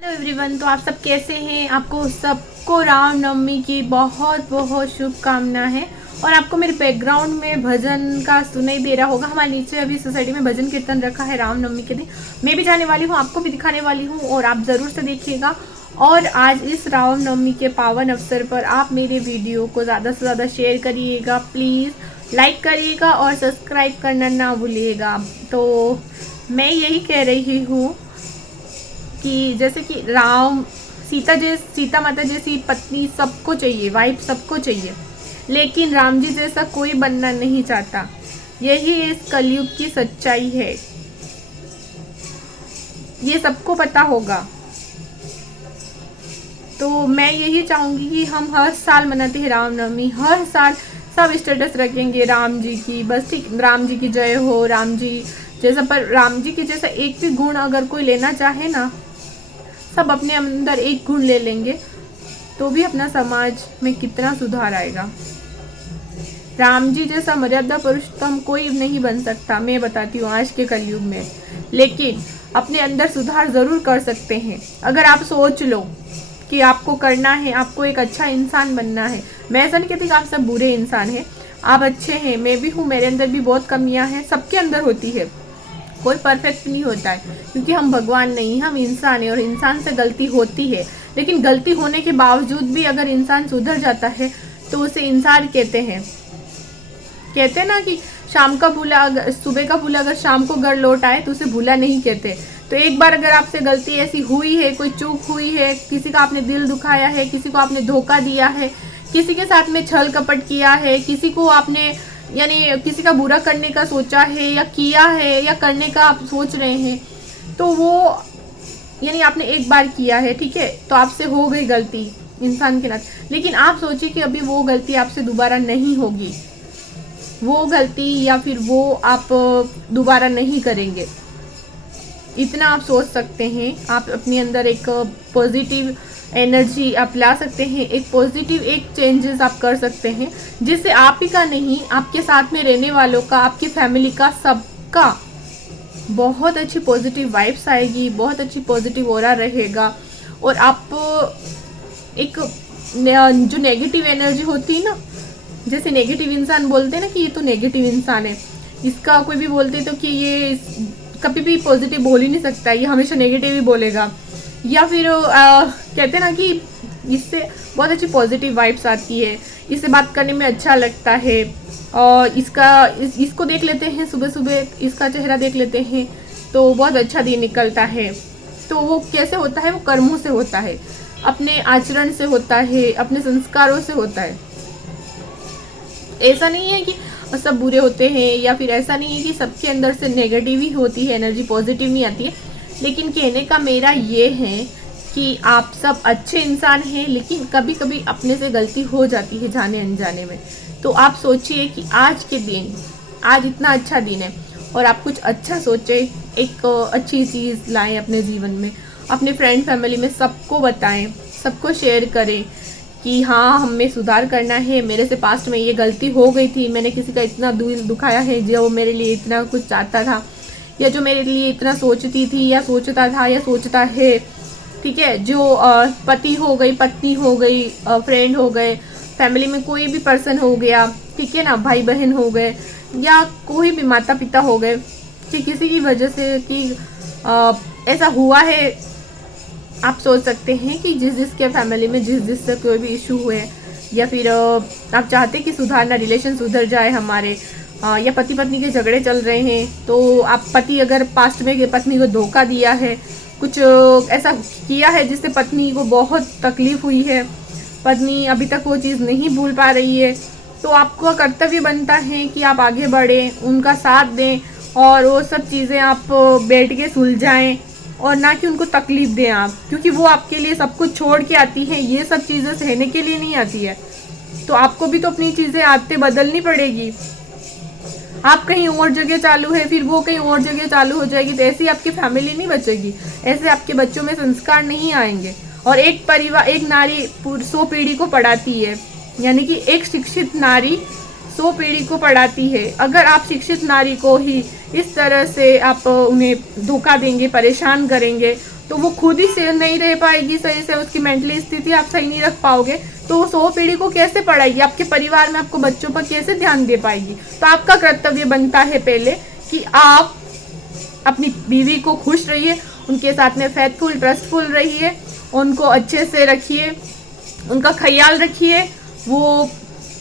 Hello everyone, तो आप सब कैसे हैं। आपको सबको रामनवमी की बहुत बहुत शुभकामना है। और आपको मेरे बैकग्राउंड में भजन का सुनाई दे रहा होगा। हमारे नीचे अभी सोसाइटी में भजन कीर्तन रखा है रामनवमी के दिन। मैं भी जाने वाली हूँ, आपको भी दिखाने वाली हूँ और आप ज़रूर से देखिएगा। और आज इस रामनवमी के पावन अवसर पर आप मेरे वीडियो को ज़्यादा से ज़्यादा शेयर करिएगा, प्लीज़ लाइक करिएगा और सब्सक्राइब करना ना भूलिएगा। तो मैं यही कह रही हूँ कि जैसे कि राम सीता माता जैसी पत्नी सबको चाहिए, वाइफ सबको चाहिए, लेकिन राम जी जैसा कोई बनना नहीं चाहता। यही इस कलयुग की सच्चाई है, ये सबको पता होगा। तो मैं यही चाहूँगी कि हम हर साल मनाते हैं रामनवमी, हर साल सब स्टेटस रखेंगे राम जी की, बस ठीक, राम जी की जय हो, राम जी जैसा। पर राम जी की जैसा एक भी गुण अगर कोई लेना चाहे ना, सब अपने अंदर एक गुण ले लेंगे तो भी अपना समाज में कितना सुधार आएगा। राम जी जैसा मर्यादा पुरुषोत्तम कोई नहीं बन सकता, मैं बताती हूँ आज के कलयुग में। लेकिन अपने अंदर सुधार ज़रूर कर सकते हैं अगर आप सोच लो कि आपको करना है, आपको एक अच्छा इंसान बनना है। मैं ऐसा नहीं कहती कि आप सब बुरे इंसान हैं, आप अच्छे हैं, मैं भी हूँ, मेरे अंदर भी बहुत कमियाँ हैं, सबके अंदर होती है, कोई परफेक्ट नहीं होता है, क्योंकि हम भगवान नहीं, हम इंसान हैं और इंसान से गलती होती है। लेकिन गलती होने के बावजूद भी अगर इंसान सुधर जाता है तो उसे इंसान कहते हैं। कहते हैं ना कि शाम का भूला अगर सुबह का भूला अगर शाम को घर लौट आए तो उसे भूला नहीं कहते। तो एक बार अगर आपसे गलती ऐसी हुई है, कोई चूक हुई है, किसी का आपने दिल दुखाया है, किसी को आपने धोखा दिया है, किसी के साथ में छल कपट किया है, किसी को आपने यानी किसी का बुरा करने का सोचा है या किया है या करने का आप सोच रहे हैं, तो वो यानी आपने एक बार किया है, ठीक है, तो आपसे हो गई गलती इंसान के नाते। लेकिन आप सोचिए कि अभी वो गलती आपसे दोबारा नहीं होगी, वो गलती या फिर वो आप दोबारा नहीं करेंगे, इतना आप सोच सकते हैं। आप अपने अंदर एक पॉजिटिव एनर्जी आप ला सकते हैं, एक पॉजिटिव एक चेंजेस आप कर सकते हैं, जिससे आप ही का नहीं, आपके साथ में रहने वालों का, आपकी फैमिली का, सबका बहुत अच्छी पॉजिटिव वाइब्स आएगी, बहुत अच्छी पॉजिटिव ऑरा रहेगा। और आप एक जो नेगेटिव एनर्जी होती है ना, जैसे नेगेटिव इंसान बोलते हैं ना कि ये तो नेगेटिव इंसान है, इसका कोई भी बोलते तो कि ये कभी भी पॉजिटिव बोल ही नहीं सकता, ये हमेशा नेगेटिव ही बोलेगा, या फिर कहते हैं ना कि इससे बहुत अच्छी पॉजिटिव वाइब्स आती है, इससे बात करने में अच्छा लगता है। और इसको देख लेते हैं, सुबह सुबह इसका चेहरा देख लेते हैं तो बहुत अच्छा दिन निकलता है। तो वो कैसे होता है, वो कर्मों से होता है, अपने आचरण से होता है, अपने संस्कारों से होता है। ऐसा नहीं है कि सब बुरे होते हैं, या फिर ऐसा नहीं है कि सबके अंदर से नेगेटिव ही होती है, एनर्जी पॉजिटिव नहीं आती है। लेकिन कहने का मेरा ये है कि आप सब अच्छे इंसान हैं, लेकिन कभी कभी अपने से गलती हो जाती है जाने अनजाने में। तो आप सोचिए कि आज के दिन, आज इतना अच्छा दिन है और आप कुछ अच्छा सोचें, एक अच्छी चीज़ लाएं अपने जीवन में, अपने फ्रेंड फैमिली में सबको बताएं, सबको शेयर करें कि हाँ, हमें सुधार करना है, मेरे से पास्ट में ये गलती हो गई थी, मैंने किसी का इतना दिल दुखाया है जो मेरे लिए इतना कुछ चाहता था, या जो मेरे लिए इतना सोचती थी या सोचता था या सोचता है, ठीक है, जो पति हो गई, पत्नी हो गई, फ्रेंड हो गए, फैमिली में कोई भी पर्सन हो गया, ठीक है ना, भाई बहन हो गए, या कोई भी माता पिता हो गए, कि किसी की वजह से कि ऐसा हुआ है। आप सोच सकते हैं कि जिसके फैमिली में जिससे कोई भी इशू हुए, या फिर आप चाहते कि सुधारना, रिलेशन सुधर जाए हमारे, या पति पत्नी के झगड़े चल रहे हैं, तो आप पति अगर पास्ट में पत्नी को धोखा दिया है, कुछ ऐसा किया है जिससे पत्नी को बहुत तकलीफ हुई है, पत्नी अभी तक वो चीज़ नहीं भूल पा रही है, तो आपका कर्तव्य बनता है कि आप आगे बढ़ें, उनका साथ दें और वो सब चीज़ें आप बैठ के सुलझाएं, और ना कि उनको तकलीफ दें आप, क्योंकि वो आपके लिए सब कुछ छोड़ के आती हैं, ये सब चीज़ें सहने के लिए नहीं आती है। तो आपको भी तो अपनी चीज़ें आदतें बदलनी पड़ेगी। आप कहीं और जगह चालू है, फिर वो कहीं और जगह चालू हो जाएगी, तो ऐसी आपकी फैमिली नहीं बचेगी, ऐसे आपके बच्चों में संस्कार नहीं आएंगे। और एक परिवार, एक नारी 100 पीढ़ी को पढ़ाती है, यानी कि एक शिक्षित नारी 100 पीढ़ी को पढ़ाती है। अगर आप शिक्षित नारी को ही इस तरह से आप उन्हें धोखा देंगे, परेशान करेंगे, तो वो खुद ही से नहीं रह पाएगी सही से, उसकी मेंटली स्थिति आप सही नहीं रख पाओगे, तो वो 100 पीढ़ी को कैसे पढ़ाएगी, आपके परिवार में आपको बच्चों पर कैसे ध्यान दे पाएगी। तो आपका कर्तव्य बनता है पहले कि आप अपनी बीवी को खुश रहिए, उनके साथ में फेथफुल ट्रस्टफुल रहिए, उनको अच्छे से रखिए, उनका ख्याल रखिए। वो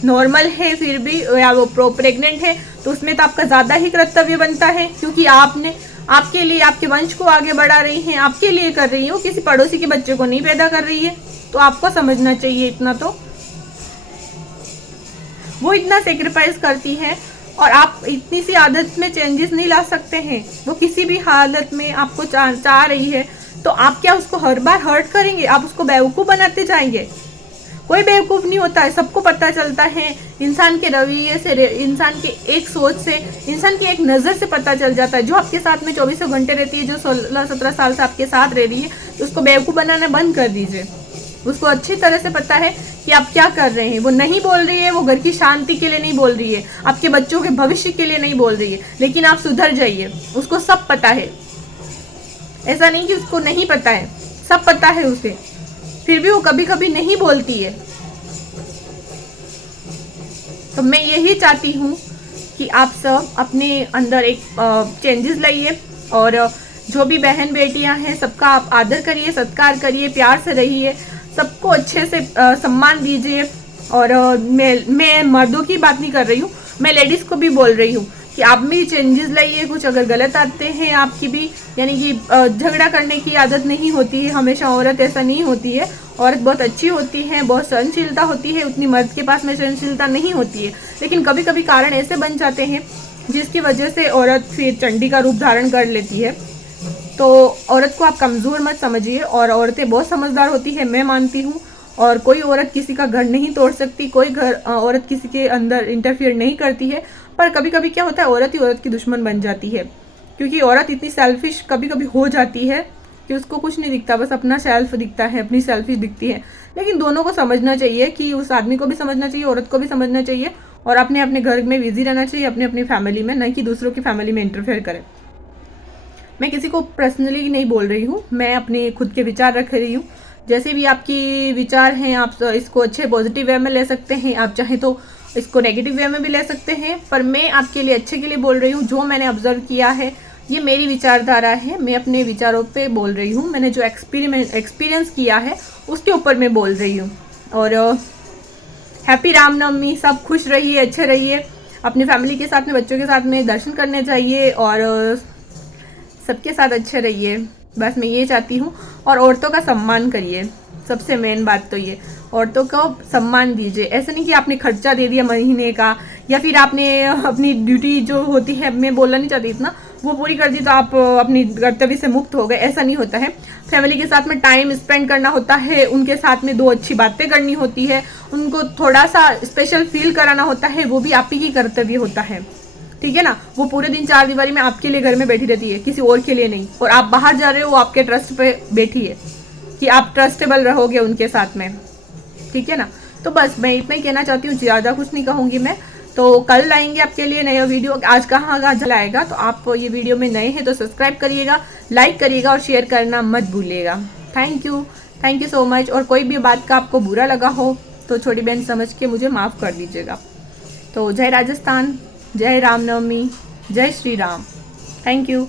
नॉर्मल है फिर भी, या वो प्रेग्नेंट है, तो उसमें तो आपका ज़्यादा ही कर्तव्य बनता है, क्योंकि आपने आपके लिए आपके वंश को आगे बढ़ा रही हैं, आपके लिए कर रही हैं, वो किसी पड़ोसी के बच्चे को नहीं पैदा कर रही है। तो आपको समझना चाहिए इतना, तो वो इतना सेक्रीफाइस करती है और आप इतनी सी आदत में चेंजेस नहीं ला सकते हैं। वो किसी भी हालत में आपको चाह रही है, तो आप क्या उसको हर बार हर्ट करेंगे, आप उसको बेवकूफ़ बनाते जाएंगे। कोई बेवकूफ़ नहीं होता है, सबको पता चलता है, इंसान के रवैये से, इंसान के एक सोच से, इंसान की एक नज़र से पता चल जाता है। जो आपके साथ में 24 घंटे रहती है, जो 16-17 साल से आपके साथ रह रही है, तो उसको बेवकूफ़ बनाना बंद कर दीजिए। उसको अच्छी तरह से पता है कि आप क्या कर रहे हैं। वो नहीं बोल रही है, वो घर की शांति के लिए नहीं बोल रही है, आपके बच्चों के भविष्य के लिए नहीं बोल रही है, लेकिन आप सुधर जाइए। उसको सब पता है, ऐसा नहीं कि उसको नहीं पता है, सब पता है उसे, फिर भी वो कभी कभी नहीं बोलती है। तो मैं यही चाहती हूँ कि आप सब अपने अंदर एक चेंजेस लाइए, और जो भी बहन बेटियां हैं सबका आप आदर करिए, सत्कार करिए, प्यार से रहिए, सबको अच्छे से सम्मान दीजिए। और मैं मर्दों की बात नहीं कर रही हूँ, मैं लेडीज़ को भी बोल रही हूँ कि आप भी चेंजेस लाइए। कुछ अगर गलत आते हैं आपकी भी, यानी कि झगड़ा करने की आदत नहीं होती है हमेशा, औरत ऐसा नहीं होती है, औरत बहुत अच्छी होती है, बहुत सहनशीलता होती है, उतनी मर्द के पास में सहनशीलता नहीं होती है। लेकिन कभी कभी कारण ऐसे बन जाते हैं जिसकी वजह से औरत फिर चंडी का रूप धारण कर लेती है। तो औरत को आप कमज़ोर मत समझिए, और औरतें बहुत समझदार होती है, मैं मानती हूँ। और कोई औरत किसी का घर नहीं तोड़ सकती, कोई औरत किसी के अंदर इंटरफियर नहीं करती है। पर कभी कभी क्या होता है, औरत ही औरत की दुश्मन बन जाती है, क्योंकि औरत इतनी सेल्फिश कभी कभी हो जाती है कि उसको कुछ नहीं दिखता, बस अपना सेल्फ दिखता है, अपनी सेल्फिश दिखती है। लेकिन दोनों को समझना चाहिए कि उस आदमी को भी समझना चाहिए, औरत को भी समझना चाहिए, और अपने अपने घर में बिजी रहना चाहिए, अपने अपनी फैमिली में, न कि दूसरों की फैमिली में इंटरफेयर करें। मैं किसी को पर्सनली नहीं बोल रही हूँ, मैं अपने खुद के विचार रख रही हूँ। जैसे भी आपकी विचार हैं, आप इसको अच्छे पॉजिटिव वे में ले सकते हैं, आप चाहें तो इसको नेगेटिव वे में भी ले सकते हैं, पर मैं आपके लिए अच्छे के लिए बोल रही हूँ। जो मैंने ऑब्जर्व किया है, ये मेरी विचारधारा है, मैं अपने विचारों पे बोल रही हूँ, मैंने जो एक्सपीरियंस किया है उसके ऊपर मैं बोल रही हूँ। और हैप्पी रामनवमी, सब खुश रहिए, अच्छे रहिए, अपनी फैमिली के साथ में, बच्चों के साथ में दर्शन करने जाइए, और सबके साथ अच्छे रहिए, बस मैं ये चाहती हूँ। और औरतों का सम्मान करिए, सबसे मेन बात तो ये, औरतों को सम्मान दीजिए। ऐसा नहीं कि आपने खर्चा दे दिया महीने का, या फिर आपने अपनी ड्यूटी जो होती है, मैं बोलना नहीं चाहती इतना, वो पूरी कर दी तो आप अपनी कर्तव्य से मुक्त हो गए, ऐसा नहीं होता है। फैमिली के साथ में टाइम स्पेंड करना होता है, उनके साथ में 2 अच्छी बातें करनी होती है, उनको थोड़ा सा स्पेशल फील कराना होता है, वो भी आप ही की कर्तव्य होता है, ठीक है ना। वो पूरे दिन 4 दीवारी में आपके लिए घर में बैठी रहती है, किसी और के लिए नहीं, और आप बाहर जा रहे हो, वो आपके ट्रस्ट पे बैठी है कि आप ट्रस्टेबल रहोगे उनके साथ में, ठीक है ना। तो बस मैं इतना ही कहना चाहती हूँ, ज़्यादा कुछ नहीं कहूँगी मैं। तो कल लाएंगे आपके लिए नया वीडियो, आज कहाँ लाएगा, तो आप ये वीडियो में नए हैं तो सब्सक्राइब करिएगा, लाइक करिएगा, और शेयर करना मत भूलिएगा। Thank you so much. और कोई भी बात का आपको बुरा लगा हो तो छोटी बहन समझ के मुझे माफ़ कर दीजिएगा। तो जय राजस्थान, जय रामनवमी, जय श्री राम। Thank you.